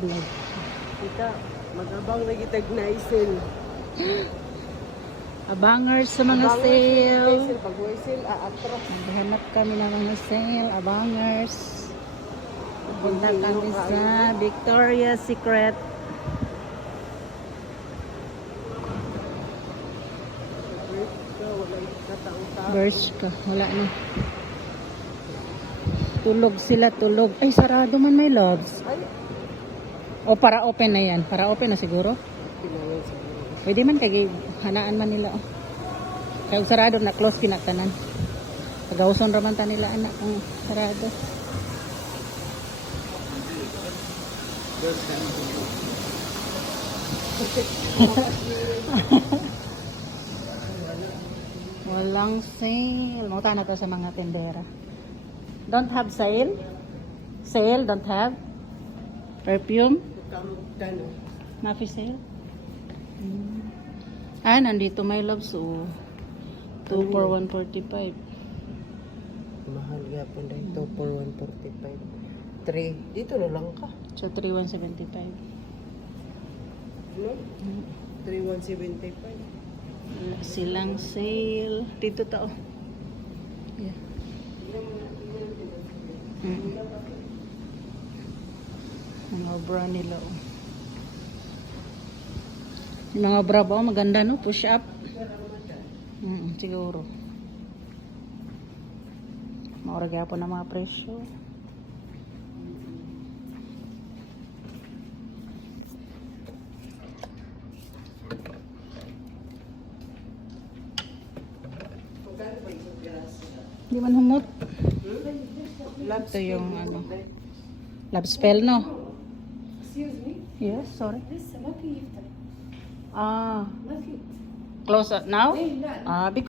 vlog. Kita, mag-abang lagi tag na isil. Abangers sa mga sale. Pag may sale, aatras. Maghanap kami ng mga sale. Abangers. Punta kami sa Victoria's Secret. Bershka. Wala na. Tulog sila, tulog. Ay, sarado man may loves. Ay, O, para open na yan. Para open na siguro. pinayan siguro. Pwede man kay hanaan man nila. Oh. Kaya sarado na close kinatanan. Pagawson raman ta nila anak kung sarado. Walang sale. Mauta na to sa mga tendera. Don't have sale? Sale, don't have? Perfume? Kamugtan. Mafi sale? Ah, nandito my love. So, 2 for 145. Mahal yapon na ito for 145. 3. Dito na lang ka. So, 3,175. No? 3,175. Wala silang sale. Dito tao. Yeah. Mga bra nila. Oh. Yung mga bra ba? Maganda no? Push up. Siguro. Mauragya po ng mga presyo. Di man humot. Ito yung ano. Love spell, no? Excuse me? Yes, sorry. لسه ما في يفتح Ah, ما في close up now? ايه لا Ah,